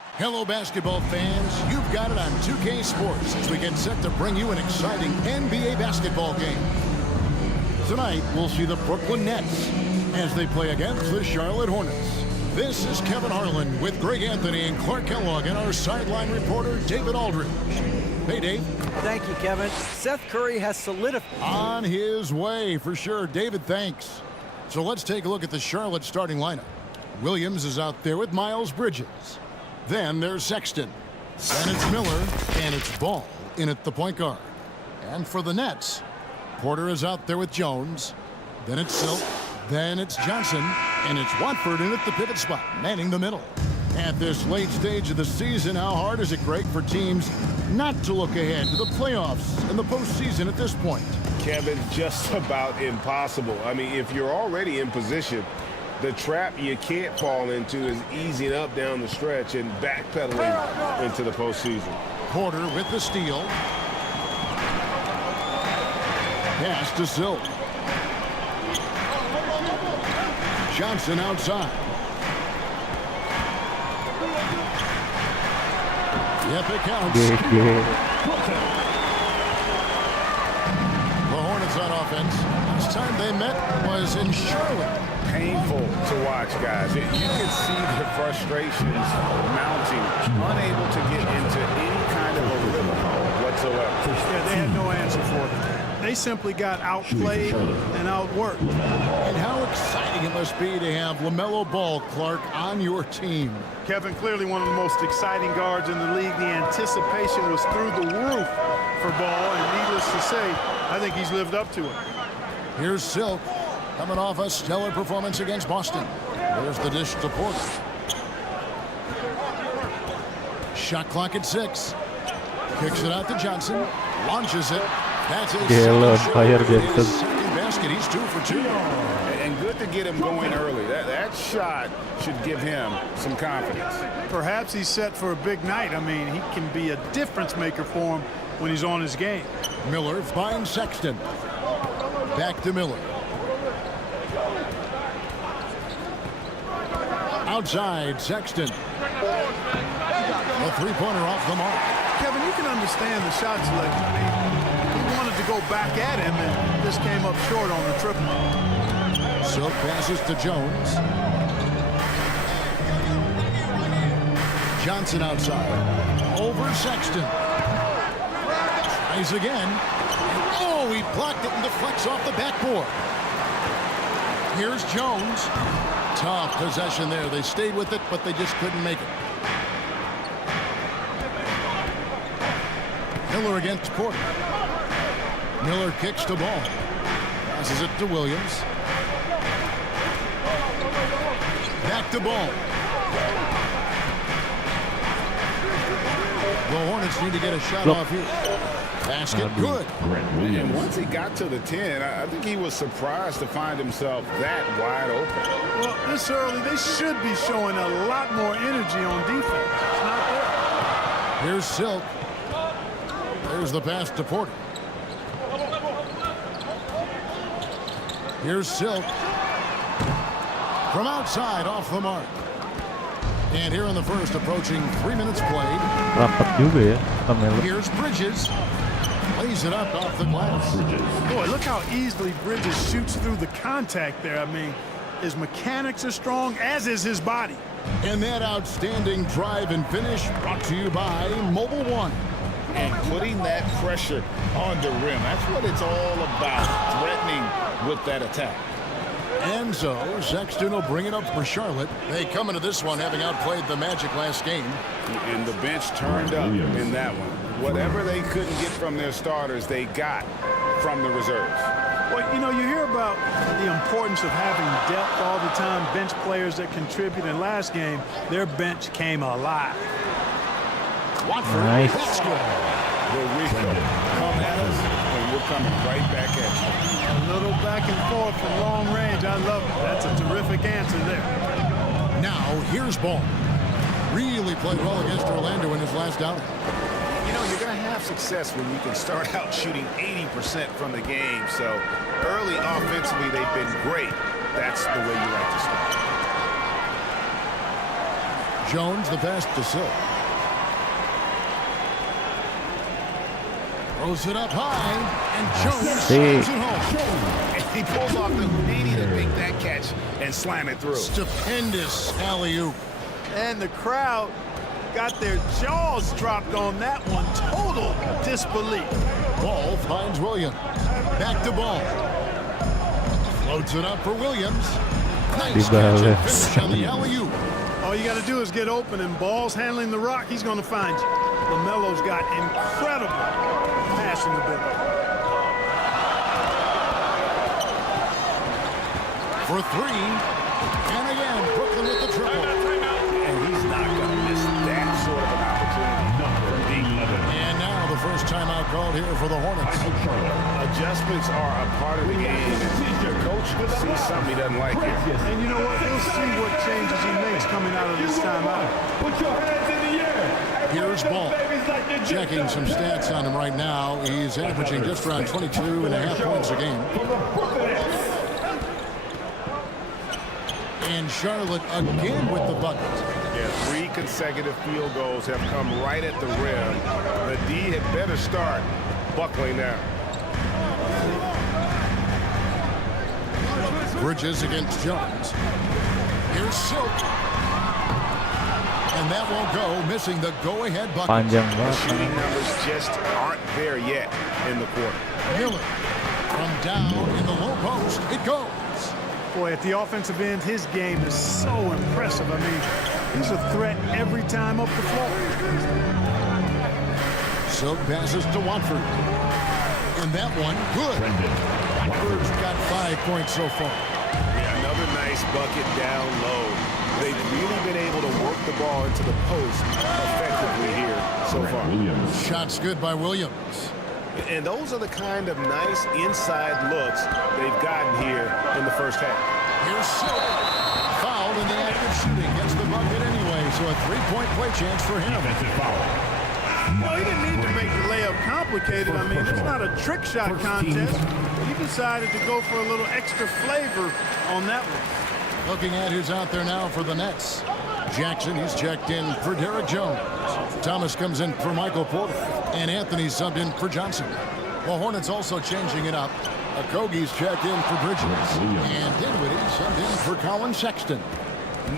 Hello, basketball fans. You've got it on 2K Sports as we get set to bring you an exciting NBA basketball game. Tonight, we'll see the Brooklyn Nets as they play against the Charlotte Hornets. This is Kevin Harlan with Greg Anthony and Clark Kellogg and our sideline reporter, David Aldridge. Hey, Dave. Thank you, Kevin. Seth Curry has solidified. On his way, for sure. David, thanks. So let's take a look at the Charlotte starting lineup. Williams is out there with Miles Bridges. Then there's Sexton. Then it's Miller, and it's Ball in at the point guard. And for the Nets, Porter is out there with Jones. Then it's Silk. Then it's Johnson. And it's Watford in at the pivot spot, manning the middle. At this late stage of the season, how hard is it, Greg, for teams not to look ahead to the playoffs and the postseason at this point? Kevin, just about impossible. I mean, if you're already in position, the trap you can't fall into is easing up down the stretch and backpedaling into the postseason. Porter with the steal. Pass to Silk. Johnson outside. Yep, it counts. The Hornets on offense. Last time they met was in Charlotte. Painful to watch, guys. You can see the frustrations mounting, unable to get into any kind of a rhythm whatsoever. Yeah, they had no answer for it. They simply got outplayed and outworked. And how exciting it must be to have LaMelo Ball, Clark, on your team. Kevin, clearly one of the most exciting guards in the league. The anticipation was through the roof for Ball, and needless to say, I think he's lived up to it. Here's Silk, coming off a stellar performance against Boston. There's the dish to Porter. Shot clock at 6. Kicks it out to Johnson. Launches it. That's his second basket. He's 2 for 2. And good to get him going early. That shot should give him some confidence. Perhaps he's set for a big night. I mean, he can be a difference maker for him when he's on his game. Miller finds Sexton. Back to Miller. Outside, Sexton. A three-pointer off the mark. Kevin, you can understand the shot selection. I mean, he wanted to go back at him, and this came up short on the triple. Silk passes to Jones. Johnson outside. Over Sexton. Tries again. Oh, he blocked it and deflects off the backboard. Here's Jones. Tough possession there. They stayed with it, but they just couldn't make it. Miller against Porter. Miller kicks to Ball. Passes it to Williams. Back to Ball. The Hornets need to get a shot off here. Basket good. And once he got to the 10, I think he was surprised to find himself that wide open. Well, this early, they should be showing a lot more energy on defense. It's not there. Here's Silk. There's the pass to Porter. Here's Silk. From outside, off the mark. And here in the first, approaching 3 minutes played. Rapat juga ya, Melo. Here's Bridges. Lays it up off the glass. Boy, look how easily Bridges shoots through the contact there. I mean, his mechanics are strong, as is his body. And that outstanding drive and finish brought to you by Mobile One. And putting that pressure on the rim, that's what it's all about, threatening with that attack. And so Sexton will bring it up for Charlotte. They come into this one having outplayed the Magic last game. And the bench turned up in that one. Whatever they couldn't get from their starters, they got from the reserves. Well, you know, you hear about the importance of having depth all the time, bench players that contribute. In last game, their bench came alive. Watford, nice. That's good. Here we go. Come at us, and we're coming right back at you. A little back and forth from long range. I love it. That's a terrific answer there. Now, here's Ball. Really played well against Orlando in his last outing. You know, you're going to have success when you can start out shooting 80% from the game. So early offensively, they've been great. That's the way you like to start. Jones the pass to Silk. Throws it up high, and Jones slams it home. And he pulls off the Houdini to make that catch and slam it through. Stupendous alley-oop. And the crowd got their jaws dropped on that one. Total disbelief. Ball finds Williams. Back to Ball. Floats it up for Williams. Nice catch and finish on the alley-oop. All you got to do is get open, and Ball's handling the rock. He's going to find you. LaMelo's got incredible passing ability. For three. And again, Brooklyn with the triple. And he's not going to miss that sort of an opportunity. And now the first timeout called here for the Hornets. Adjustments are a part of the game. Your coach sees something he doesn't like here. And you know what? We'll see what changes he makes coming out of this timeout. Put your hands in the air. Here's Ball. Checking some stats on him right now. He's averaging just around 22.5 points a game. And Charlotte again with the bucket. Yeah, 3 consecutive field goals have come right at the rim. The D had better start buckling now. Bridges against Jones. Here's Silk. And that won't go, missing the go-ahead bucket. Panjang The banget. shooting numbers just aren't there yet in the quarter. Miller from down in the low post. It goes. Boy, at the offensive end, his game is so impressive. I mean, he's a threat every time up the floor. Silk passes to Watford. And that one, good. Watford's got 5 points so far. Yeah, another nice bucket down low. They've really been able to work the ball into the post effectively here so far. Shots good by Williams. And those are the kind of nice inside looks they've gotten here in the first half. Here's Silk. Fouled in the act of shooting. Gets the bucket anyway, so a 3-point play chance for him. Well, he didn't need to make the layup complicated. I mean, it's not a trick shot contest. He decided to go for a little extra flavor on that one. Looking at who's out there now for the Nets. Jackson, he's checked in for Derek Jones. Thomas comes in for Michael Porter. And Anthony subbed in for Johnson. The Hornets also changing it up. Okogie's checked in for Bridges. And Dinwiddie subbed in for Colin Sexton.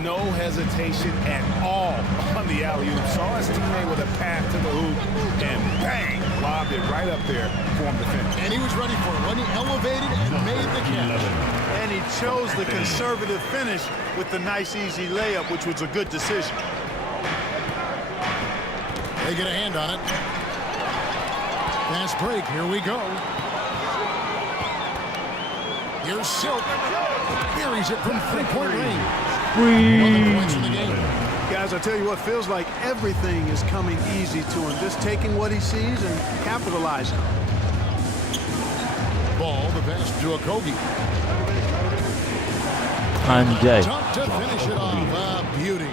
No hesitation at all on the alley-oop. Saw his teammate with a pass to the hoop, and bang, lobbed it right up there for him to finish. And he was ready for it when he elevated and made the catch. And he chose the conservative finish with the nice, easy layup, which was a good decision. They get a hand on it. Fast break. Here we go. Here's Silk. Buries it from three-point range. One of the points in the game. Guys, I tell you what, feels like everything is coming easy to him. Just taking what he sees and capitalizing. Ball, the pass to Okogie. Anjay. Tough to finish it off. Beauty.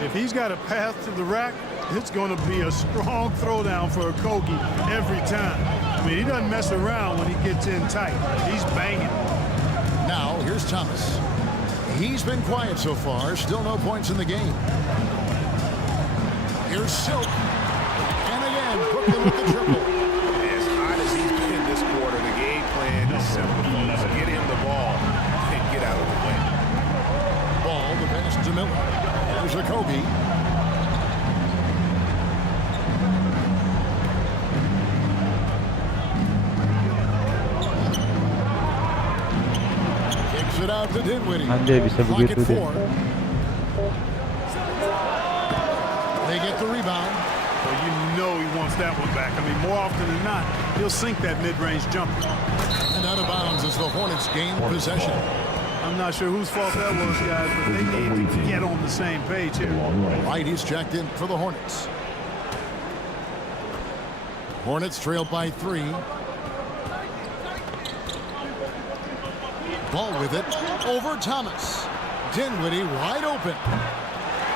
If he's got a path to the rack, it's going to be a strong throwdown for Okogie every time. I mean, he doesn't mess around when he gets in tight. He's banging. Now, here's Thomas. He's been quiet so far. Still no points in the game. Here's Silk. And again, Brooklyn with the triple. As hot as he's been this quarter, the game plan is simple. Get him the ball and get out of the way. Ball, the pass to Miller. There's Okogie. Kicks it out to Dinwiddie. Anjay bisa Clock begitu at dia. 4. They get the rebound. Well, you know he wants that one back. I mean, more often than not, he'll sink that mid-range jumper. And out of bounds as the Hornets gain possession. I'm not sure whose fault that was, guys, but they need to get on the same page here. White, he's checked in for the Hornets. Hornets trail by 3. Ball with it over Thomas. Dinwiddie wide open.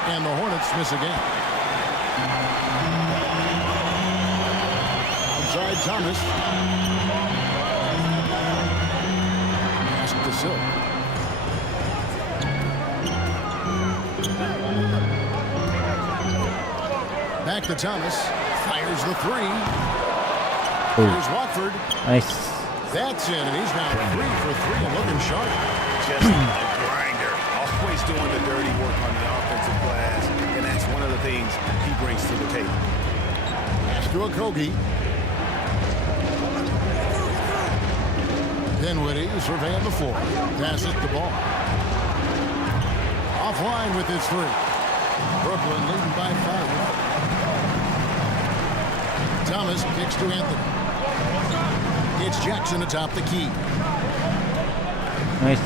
And the Hornets miss again. Outside Thomas. Pass to Silk. Back to Thomas. Fires the three. Oh, Here's Watford. nice. That's in, and he's now 3 for 3 and looking sharp. Just a grinder. Always doing the dirty work on the offensive glass. And that's one of the things he brings to the table. Pass to Okogie. Dinwiddie surveying the floor. Passes the ball. Offline with his three. Brooklyn leading by 5. Thomas kicks to Anthony. It's Jackson atop the key. Nice.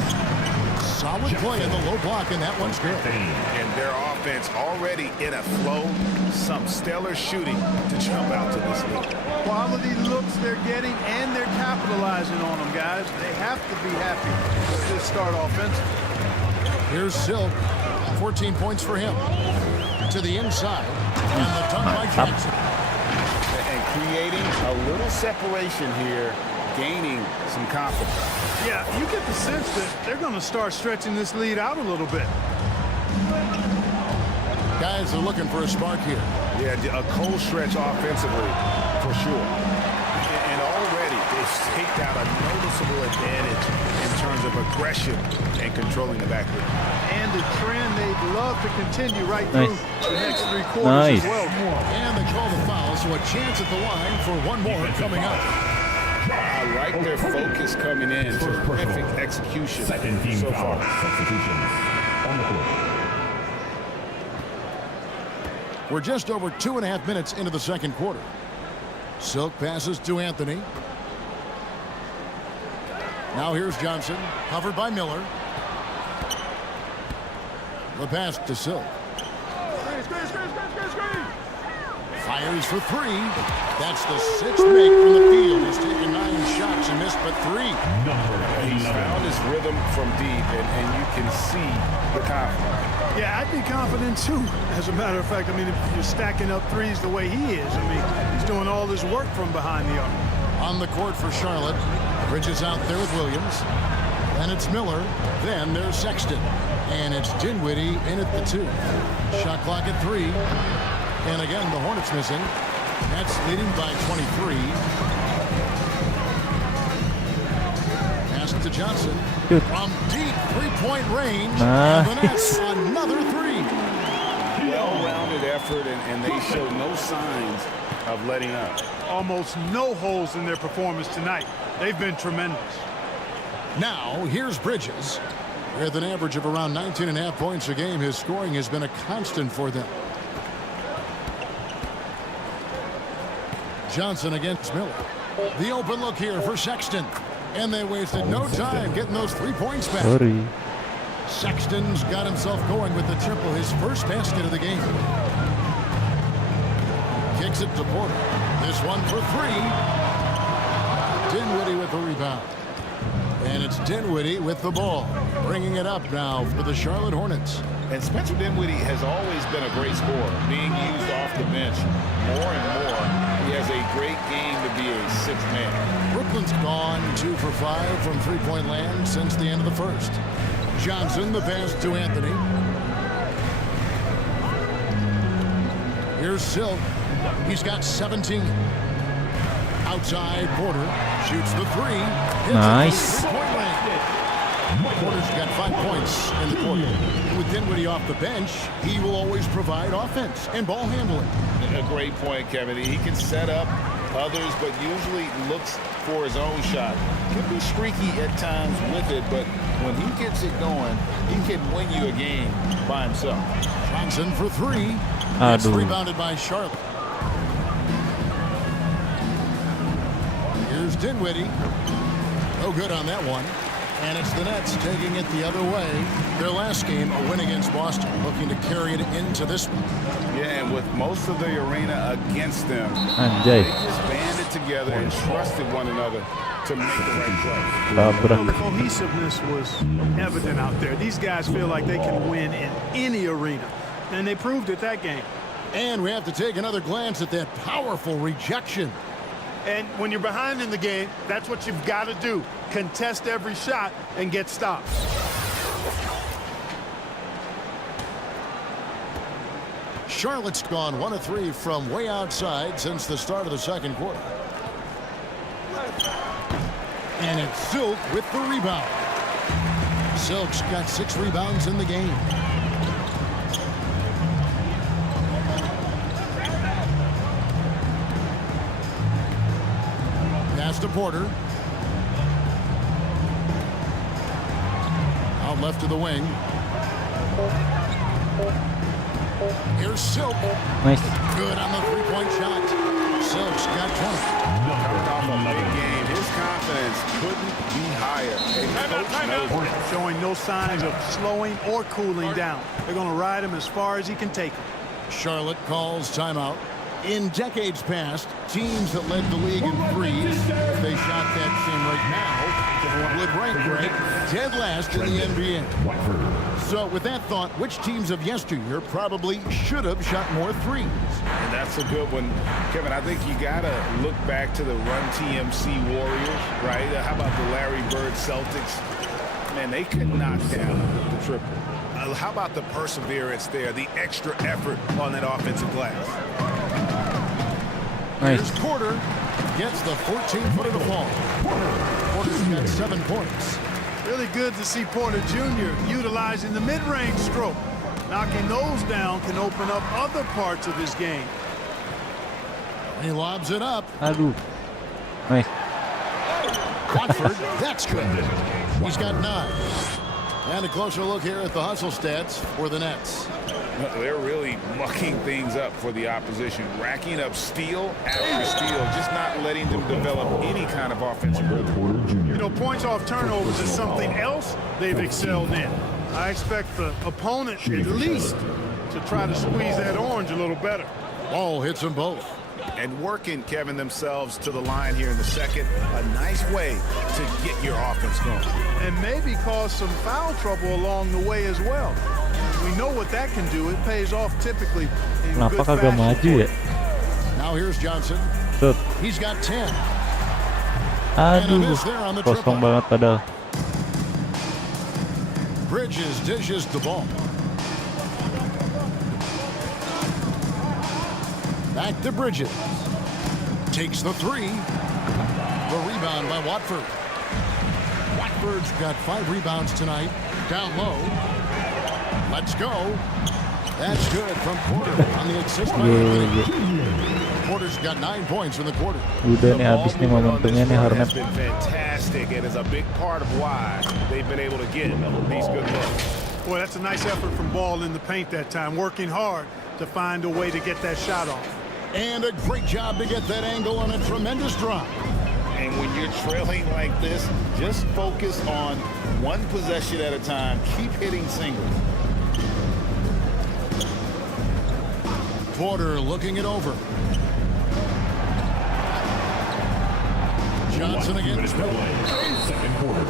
Solid play in the low block, and that one's good. And their offense already in a flow. Some stellar shooting to jump out to this lead. Quality looks they're getting, and they're capitalizing on them, guys. They have to be happy with this start offensively. Here's Silk. 14 points for him. To the inside. And the dunk by Jackson. And creating a little separation here, gaining some confidence. Yeah, you get the sense that they're going to start stretching this lead out a little bit. Guys are looking for a spark here. Yeah, a cold stretch offensively, for sure. And already they've staked out a noticeable advantage in terms of aggression and controlling the backcourt. And a trend they'd love to continue right Nice. through the next 3 quarters Nice. as well. And they call the foul, so a chance at the line for one more coming up. I like their focus coming in. Terrific execution Second team so foul. far. Substitutions on the court. We're just over 2.5 minutes into the second quarter. Silk passes to Anthony. Now here's Johnson, covered by Miller. The pass to Silk. Fires for 3. That's the 6th make from the field. He's taken 9 shots and missed but 3. He's found his rhythm from deep, and you can see the confidence. Yeah, I'd be confident too. As a matter of fact, I mean, if you're stacking up threes the way he is, I mean, he's doing all his work from behind the arc. On the court for Charlotte. Bridges out there with Williams. Then it's Miller. Then there's Sexton. And it's Dinwiddie in at the 2. Shot clock at 3. And again, the Hornets missing. Nets leading by 23. Pass to Johnson. Good. From deep three-point range. Nice. And the Nets, another 3. Well-rounded effort, and they show no signs of letting up. Almost no holes in their performance tonight. They've been tremendous. Now, here's Bridges. With an average of around 19.5 points a game, his scoring has been a constant for them. Johnson against Miller. The open look here for Sexton. And they wasted no time getting those 3 points back. Sorry. Sexton's got himself going with the triple, his first basket of the game. Kicks it to Porter. This one for 3. Dinwiddie with the rebound. And it's Dinwiddie with the ball. Bringing it up now for the Charlotte Hornets. And Spencer Dinwiddie has always been a great scorer, being used off the bench more and more. He has a great game to be a 6th man. Brooklyn's gone 2 for 5 from three-point land since the end of the first. Johnson, the pass to Anthony. Here's Silk. He's got 17. Outside, Porter shoots the 3. Nice. Porter's got 5 points in the quarter. With Dinwiddie off the bench, he will always provide offense and ball handling. A great point, Kevin. He can set up others, but usually looks for his own shot. Can be streaky at times with it, but when he gets it going, he can win you a game by himself. Johnson for 3. It's Aduh. rebounded by Charlotte. Here's Dinwiddie. No good on that one. And it's the Nets taking it the other way. Their last game, a win against Boston, looking to carry it into this one. Yeah, and with most of the arena against them, Anjay. they just banded together and trusted one another to make the right play. The Tabrak. cohesiveness was evident out there. These guys feel like they can win in any arena, and they proved it that game. And we have to take another glance at that powerful rejection. And when you're behind in the game, that's what you've got to do. Contest every shot and get stops. Charlotte's gone 1 of 3 from way outside since the start of the second quarter. And it's Silk with the rebound. Silk's got 6 rebounds in the game. Pass to Porter. Out left to the wing. Here's Silk. Nice. Good on the three-point shot. Silk's got 20. Coming off a big game, his confidence couldn't be higher. And coach knows it. Showing no signs of slowing or cooling down. They're going to ride him as far as he can take him. Charlotte calls timeout. In decades past, teams that led the league in threes, if they shot that same rate now, would rank dead last in the NBA. So with that thought, which teams of yesteryear probably should have shot more threes? And that's a good one. Kevin, I think you got to look back to the Run TMC Warriors, right? How about the Larry Bird Celtics? Man, they could knock down the triple. How about the perseverance there, the extra effort on that offensive glass? Here's Nice. Porter. Gets the 14-footer to fall. Porter's got 7 points. Really good to see Porter Jr. utilizing the mid-range stroke. Knocking those down can open up other parts of his game. He lobs it up. Aduh. Nice. Watford, that's good. He's got 9. And a closer look here at the hustle stats for the Nets. They're really mucking things up for the opposition, racking up steal after steal, just not letting them develop any kind of offensive rhythm. You know, points off turnovers is something else they've excelled in. I expect the opponent at least to try to squeeze that orange a little better. Ball hits them both. And working, Kevin, themselves to the line here in the second. A nice way to get your offense going. And maybe cause some foul trouble along the way as well. We know what that can do. It pays off typically in Kenapa good kagak fashion. maju ya? Now here's Johnson. Set. He's got 10. Aduh. Kosong banget padahal. Bridges dishes the ball. Back to Bridges. Takes the 3. The rebound by Watford. Watford's got 5 rebounds tonight. Down low. Let's go. That's good from Porter on the assist by Anthony. Porter's got 9 points in the quarter. Udah nih habis nih momentumnya nih Hornet. Has been fantastic and is a big part of why they've been able to get these good looks. Boy, that's a nice effort from Ball in the paint that time. Working hard to find a way to get that shot off. And a great job to get that angle on a tremendous drive. And when you're trailing like this, just focus on one possession at a time. Keep hitting singles. Porter looking it over. Johnson against Second quarter.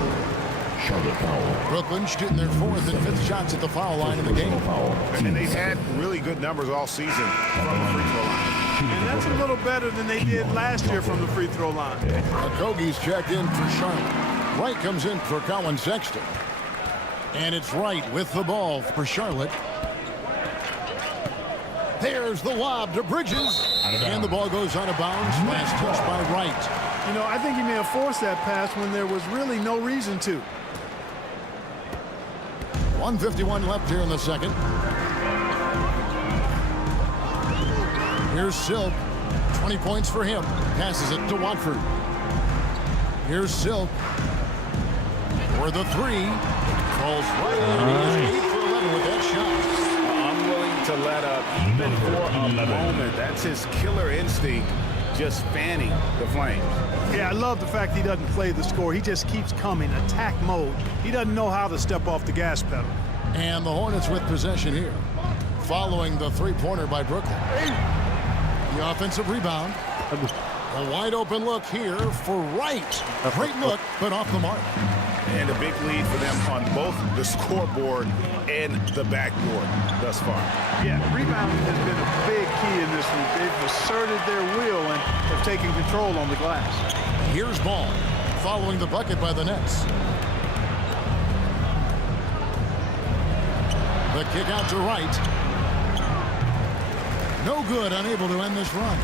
Charlotte foul. Brooklyn shooting their 4th and 5th shots at the foul line in the game. And they've had really good numbers all season from the free throw line. And that's a little better than they did last year from the free throw line. Okogie's checked in for Charlotte. Wright comes in for Colin Sexton. And it's Wright with the ball for Charlotte. There's the lob to Bridges. And the ball goes out of bounds. Last touch by Wright. You know, I think he may have forced that pass when there was really no reason to. 1:51 left here in the second. Here's Silk. 20 points for him. Passes it to Watford. Here's Silk. For the 3. Calls right in. He is 8 for 11 with that shot. Unwilling to let up even for a moment. That's his killer instinct, just fanning the flames. Yeah, I love the fact he doesn't play the score. He just keeps coming, attack mode. He doesn't know how to step off the gas pedal. And the Hornets with possession here. Following the 3-pointer by Brooklyn. The offensive rebound. A wide open look here for Wright. Great look, but off the mark. And a big lead for them on both the scoreboard and the backboard thus far. Yeah, rebounding has been a big key in this one. They've asserted their will and have taken control on the glass. Here's Ball, following the bucket by the Nets. The kick out to Wright. No good, unable to end this run.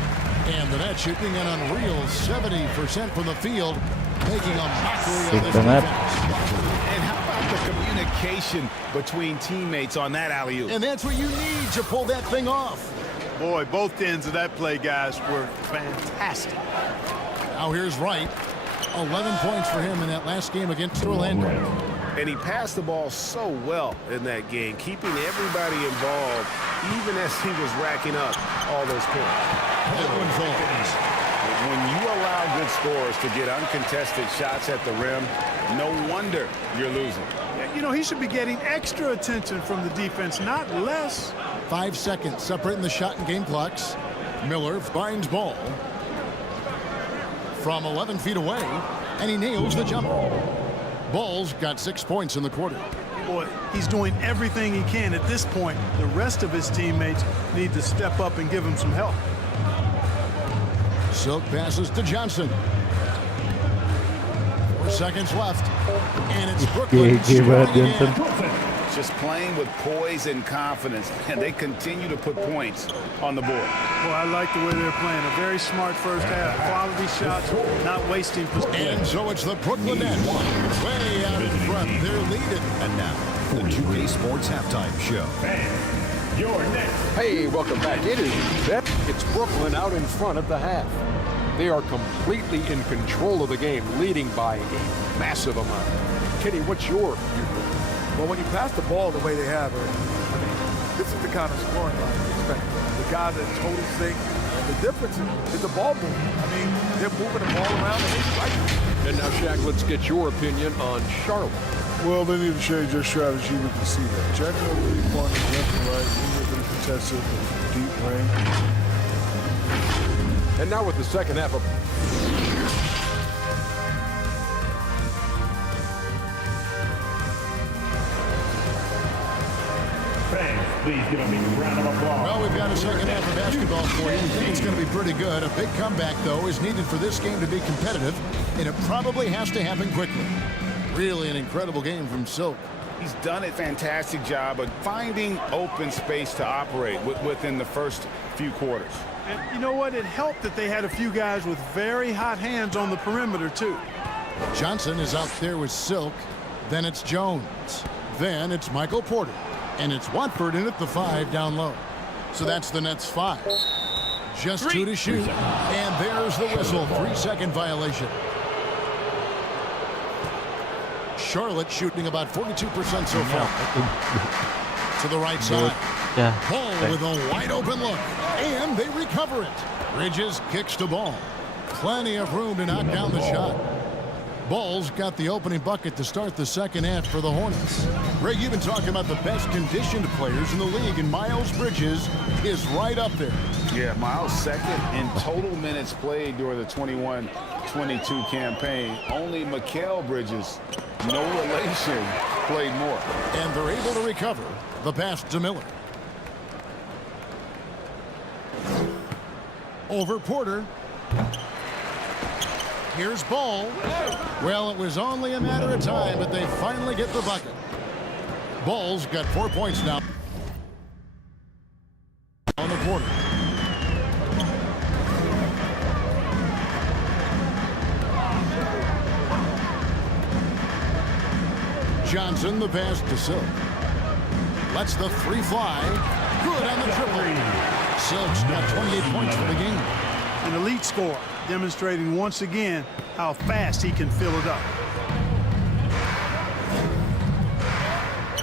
And the net shooting an unreal 70% from the field, making a mockery of this defense. And how about the communication between teammates on that alley-oop? And that's what you need to pull that thing off. Boy, both ends of that play, guys, were fantastic. Now here's Wright. 11 points for him in that last game against Orlando. And he passed the ball so well in that game, keeping everybody involved, even as he was racking up all those points. That one falls. When you allow good scorers to get uncontested shots at the rim, no wonder you're losing. You know, he should be getting extra attention from the defense, not less. 5 seconds separating the shot and game clocks. Miller finds ball from 11 feet away, and he nails the jumper. Ball's got 6 points in the quarter. Boy, he's doing everything he can. At this point, the rest of his teammates need to step up and give him some help. Silk passes to Johnson. 4 seconds left, and it's Brooklyn. Just playing with poise and confidence, and they continue to put points on the board. Well, I like the way they're playing. A very smart first half. Quality shots, not wasting possession. And so it's the Brooklyn Nets. Way out in front. They're leading. And now, the 2K Sports Halftime Show. Your next. Hey, welcome back. It's Brooklyn out in front at the half. They are completely in control of the game, leading by a massive amount. Kenny, what's your view? Well, when you pass the ball the way they have, I mean, this is the kind of scoring line you expect. The guys that total sync. And the difference is the ball movement. I mean, they're moving the ball around and it's right. And now, Shaq, let's get your opinion on Charlotte. Well, they need to change their strategy. We can see that. Generally, pointing left and right, really contested, deep range. And now with the second half of... Please give him a round of applause. Well, we've got a second half of basketball for you. It's going to be pretty good. A big comeback, though, is needed for this game to be competitive, and it probably has to happen quickly. Really an incredible game from Silk. He's done a fantastic job of finding open space to operate within the first few quarters. And you know what? It helped that they had a few guys with very hot hands on the perimeter, too. Johnson is out there with Silk. Then it's Jones. Then it's Michael Porter. And it's Watford in at the 5 down low. So that's the Nets 5. Just 2 to shoot. And there's the whistle. 3-second violation. Charlotte shooting about 42% so far. To the right side. Ball with a wide open look. And they recover it. Bridges kicks the ball. Plenty of room to knock down the shot. Ball's got the opening bucket to start the second half for the Hornets. Greg, you've been talking about the best conditioned players in the league, and Miles Bridges is right up there. Yeah, Miles second in total minutes played during the 21-22 campaign. Only Mikal Bridges, no relation, played more. And they're able to recover the pass to Miller. Over Porter. Here's Ball. Well, it was only a matter of time, but they finally get the bucket. Ball's got 4 points now on the quarter. Johnson, the pass to Silk. Lets the 3 fly. Good on the triple. Silk's got 28 points for the game. An elite scorer, demonstrating once again how fast he can fill it up.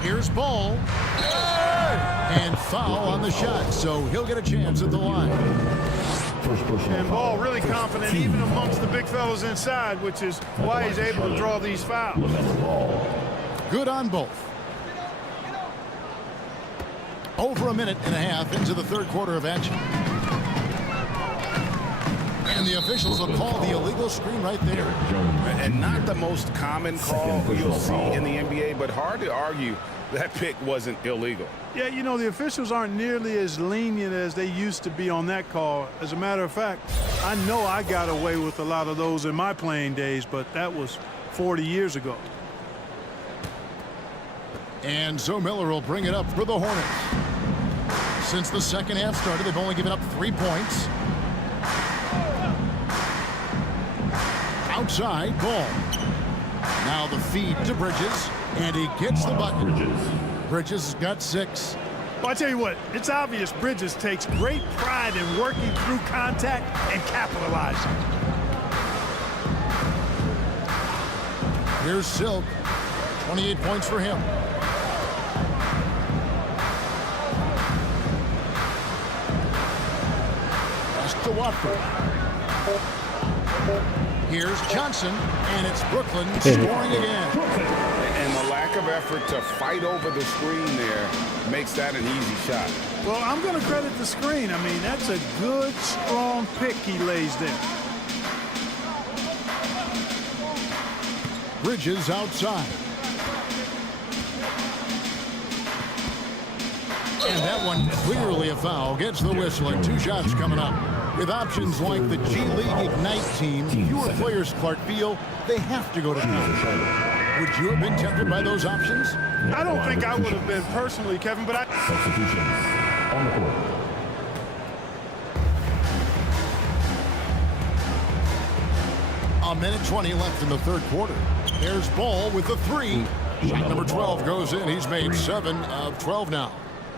Here's Ball. And foul on the shot, so he'll get a chance at the line. And Ball really confident even amongst the big fellows inside, which is why he's able to draw these fouls. Good on both. Over a minute and a half into the third quarter of action. And the officials will call the illegal screen right there. And not the most common call you'll see in the NBA, but hard to argue that pick wasn't illegal. Yeah, you know, the officials aren't nearly as lenient as they used to be on that call. As a matter of fact, I know I got away with a lot of those in my playing days, but that was 40 years ago. And so Miller will bring it up for the Hornets. Since the second half started, they've only given up 3 points. Outside, ball. Now the feed to Bridges, and he gets the button. Bridges has got 6. Well, I tell you what, it's obvious Bridges takes great pride in working through contact and capitalizing. Here's Silk. 28 points for him. Pass to Watford. Here's Johnson, and it's Brooklyn scoring again. And the lack of effort to fight over the screen there makes that an easy shot. Well, I'm going to credit the screen. I mean, that's a good, strong pick he lays there. Bridges outside. And that one clearly a foul. Gets the whistle, and 2 shots coming up. With options like the G League Ignite team, fewer players Clark feel they have to go to college. Would you have been tempted by those options? I don't think I would have been personally, Kevin, but Substitutions on the court. A minute 20 left in the third quarter. There's Ball with the 3. Shot number 12 goes in. He's made 7 of 12 now.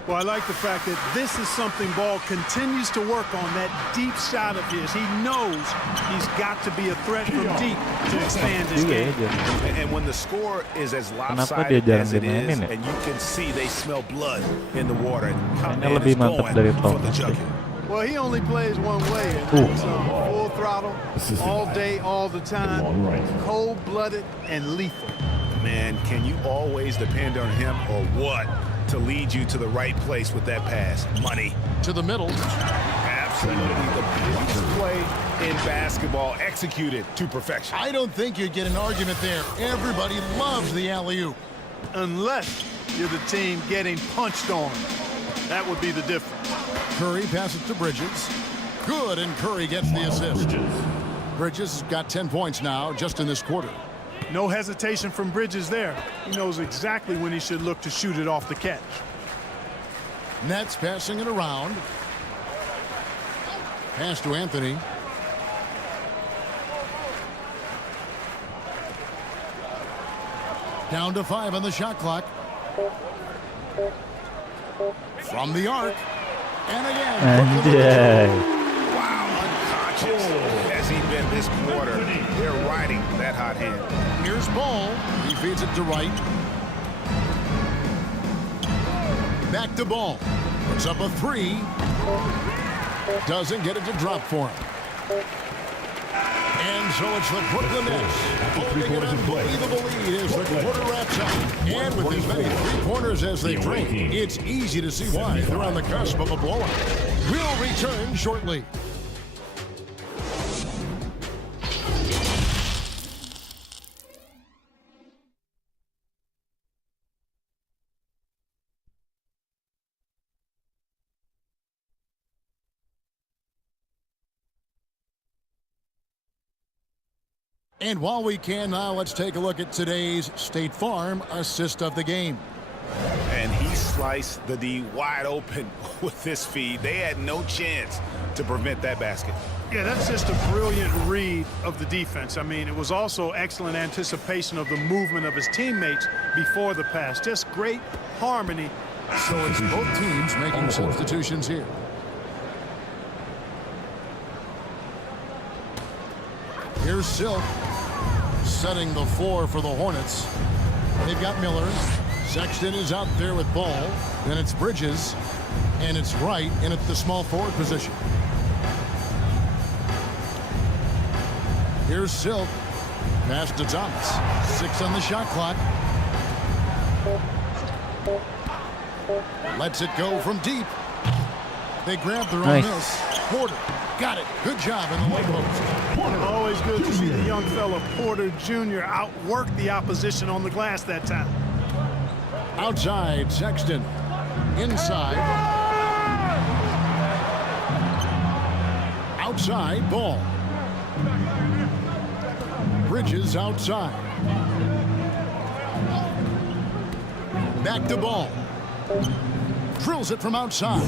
well, I like the fact that this is something Ball continues to work on, that deep shot of his. He knows he's got to be a threat from deep to expand his game. And when the score is as lopsided as it is, and you can see they smell blood in the water, and is going for the junkie. Well, he only plays one way, and it's full throttle, all day, all the time, cold-blooded and lethal. Man, can you always depend on him or what to lead you to the right place with that pass? Money. To the middle. Absolutely the biggest play in basketball, executed to perfection. I don't think you'd get an argument there. Everybody loves the alley-oop. Unless you're the team getting punched on. That would be the difference. Curry passes to Bridges. Good, and Curry gets the assist. Bridges has got 10 points now just in this quarter. No hesitation from Bridges there. He knows exactly when he should look to shoot it off the catch. Nets passing it around. Pass to Anthony. Down to 5 on the shot clock. From the arc. And again. Wow, unconscious has he been this quarter. They're riding that hot hand. Here's Ball. He feeds it to Wright. Back to Ball. Puts up a 3. Doesn't get it to drop for him. And so it's the Brooklyn Nets holding an unbelievable lead as the quarter wraps up. And with as many three-pointers as they drain, it's easy to see why they're on the cusp of a blowout. We'll return shortly. And while we can now, let's take a look at today's State Farm assist of the game. And he sliced the D wide open with this feed. They had no chance to prevent that basket. Yeah, that's just a brilliant read of the defense. I mean, it was also excellent anticipation of the movement of his teammates before the pass. Just great harmony. So it's both teams making substitutions here. Here's Silk setting the floor for the Hornets. They've got Miller. Sexton is out there with Ball. Then it's Bridges. And it's Wright in at the small forward position. Here's Silk. Pass to Thomas. 6 on the shot clock. Lets it go from deep. They grab their own miss. Porter got it. Good job in the low post. Always good to see the young fella Porter Jr. outwork the opposition on the glass that time. Outside, Sexton. Inside. Outside, Ball. Bridges outside. Back to Ball. drills it from outside.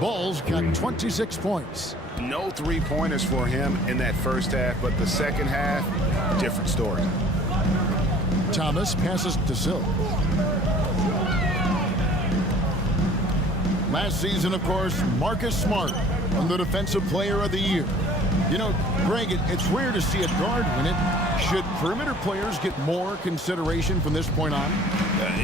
Ball's got 26 points. No three-pointers for him in that first half, but the second half, different story. Thomas passes to Silk. Last season, of course, Marcus Smart won the Defensive Player of the Year. You know, Greg, it's rare to see a guard win it. Should perimeter players get more consideration from this point on?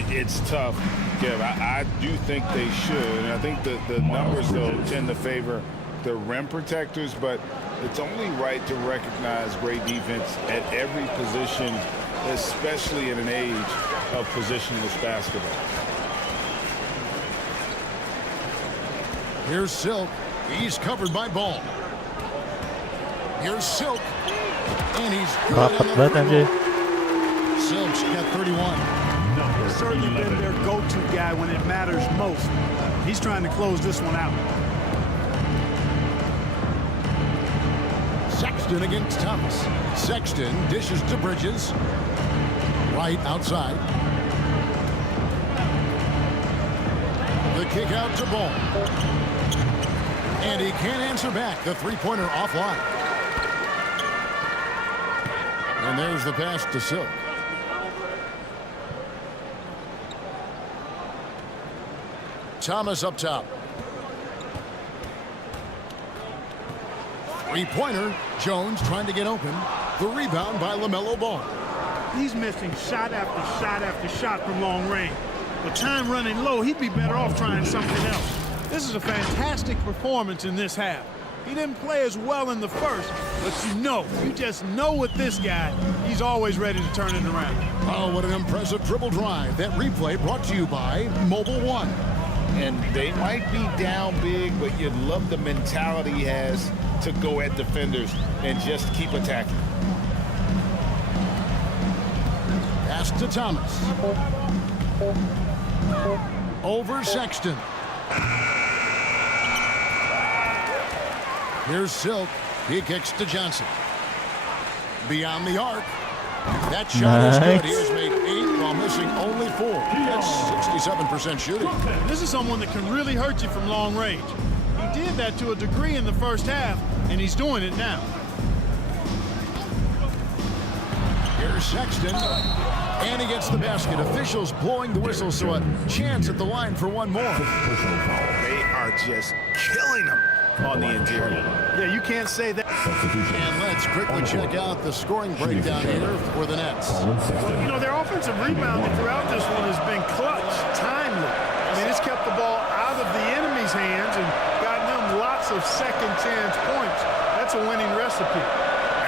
It's tough, Kev. I do think they should. And I think the numbers, though, tend to favor the rim protectors, but it's only right to recognize great defense at every position, especially in an age of positionless basketball. Here's Silk. He's covered by Ball. Here's Silk. And he's good Rapat on the banget anjir. Silk's got 31. He's certainly been their go-to guy when it matters most. He's trying to close this one out. Sexton against Thomas. Sexton dishes to Bridges. Right outside. The kick out to Ball. And he can't answer back. The three-pointer offline. And there's the pass to Silk. Thomas up top. Three-pointer. Jones trying to get open. The rebound by LaMelo Ball. He's missing shot after shot after shot from long range. With time running low, he'd be better off trying something else. This is a fantastic performance in this half. He didn't play as well in the first, but you just know with this guy, he's always ready to turn it around. Oh, what an impressive dribble drive. That replay brought to you by Mobile One. And they might be down big, but you love the mentality he has to go at defenders and just keep attacking. Pass to Thomas. Over Sexton. Here's Silk. He kicks to Johnson. Beyond the arc. That shot is good. He has made 8 while missing only 4. That's 67% shooting. This is someone that can really hurt you from long range. He did that to a degree in the first half, and he's doing it now. Here's Sexton. And he gets the basket. Officials blowing the whistle, so a chance at the line for one more. They are just killing them on the interior. Yeah, you can't say that. And let's quickly check out the scoring breakdown here for the Nets. Well, their offensive rebounding throughout this one has been clutch, timely. I mean, it's kept the ball out of the enemy's hands and gotten them lots of second chance points. That's a winning recipe.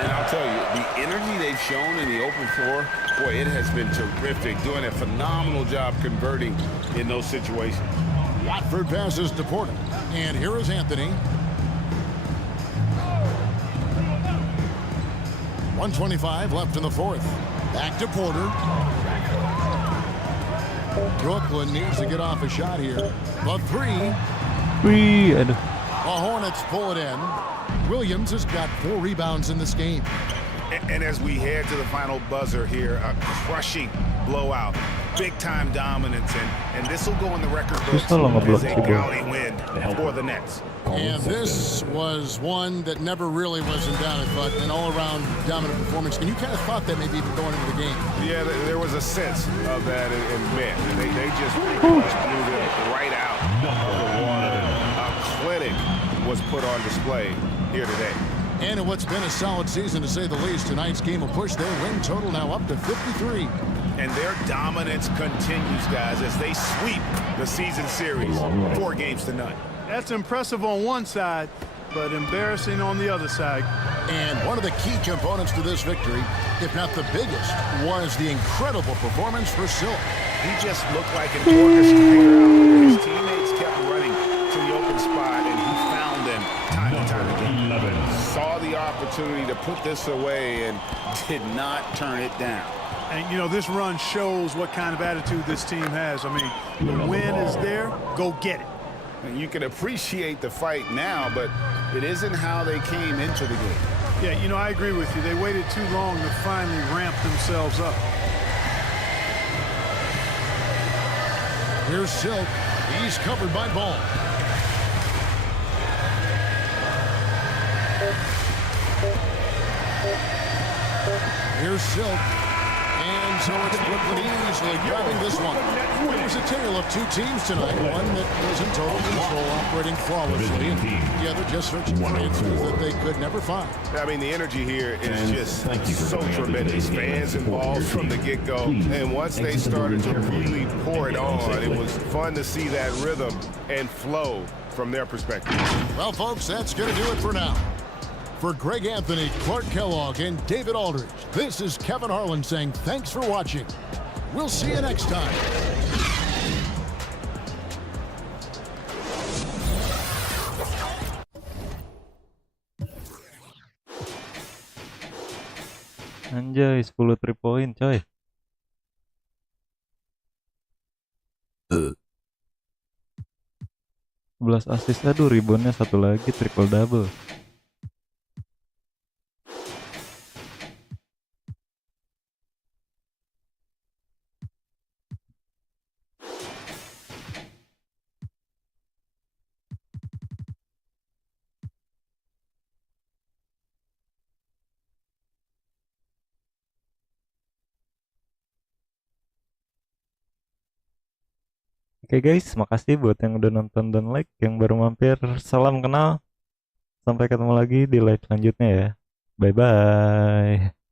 And I'll tell you, the energy they've shown in the open floor, boy, it has been terrific. Doing a phenomenal job converting in those situations. Watford passes to Porter. And here is Anthony. 1:25 left in the fourth. Back to Porter. Brooklyn needs to get off a shot here. The three. Aduh. The Hornets pull it in. Williams has got 4 rebounds in this game. And as we head to the final buzzer here, a crushing blowout. Big-time dominance, and this will go in the record books as a gaudy win for the Nets. And this was one that never really was in doubt, but an all-around dominant performance. And you kind of thought that maybe even going into the game. Yeah, there was a sense of that in men. They just blew them right out of the water. A clinic was put on display here today. And in what's been a solid season, to say the least, tonight's game will push their win total now up to 53. And their dominance continues, guys, as they sweep the season series 4 games to none. That's impressive on one side, but embarrassing on the other side. And one of the key components to this victory, if not the biggest, was the incredible performance for Silk. He just looked like an orchestrator out there. His teammates kept running to the open spot, and he found them time and time again. Saw the opportunity to put this away and did not turn it down. And, this run shows what kind of attitude this team has. I mean, the win is there, go get it. And you can appreciate the fight now, but it isn't how they came into the game. Yeah, I agree with you. They waited too long to finally ramp themselves up. Here's Silk. He's covered by Ball. Here's Silk. And so it's Brooklyn easily grabbing this one. It was a tale of two teams tonight. One that was in total control, operating flawlessly, and the other just searching for answers that they could never find. I mean, the energy here is just so tremendous. Fans involved from the get-go. And once they started to really pour it on, it was fun to see that rhythm and flow from their perspective. Well, folks, that's going to do it for now. For Greg Anthony, Clark Kellogg, and David Aldridge, this is Kevin Harlan saying thanks for watching. We'll see you next time. Anjay, 10 3 point coy. 11 assist, aduh reboundnya satu lagi, triple double. Oke guys, makasih buat yang udah nonton dan like, yang baru mampir, salam kenal. Sampai ketemu lagi di live selanjutnya ya. Bye bye.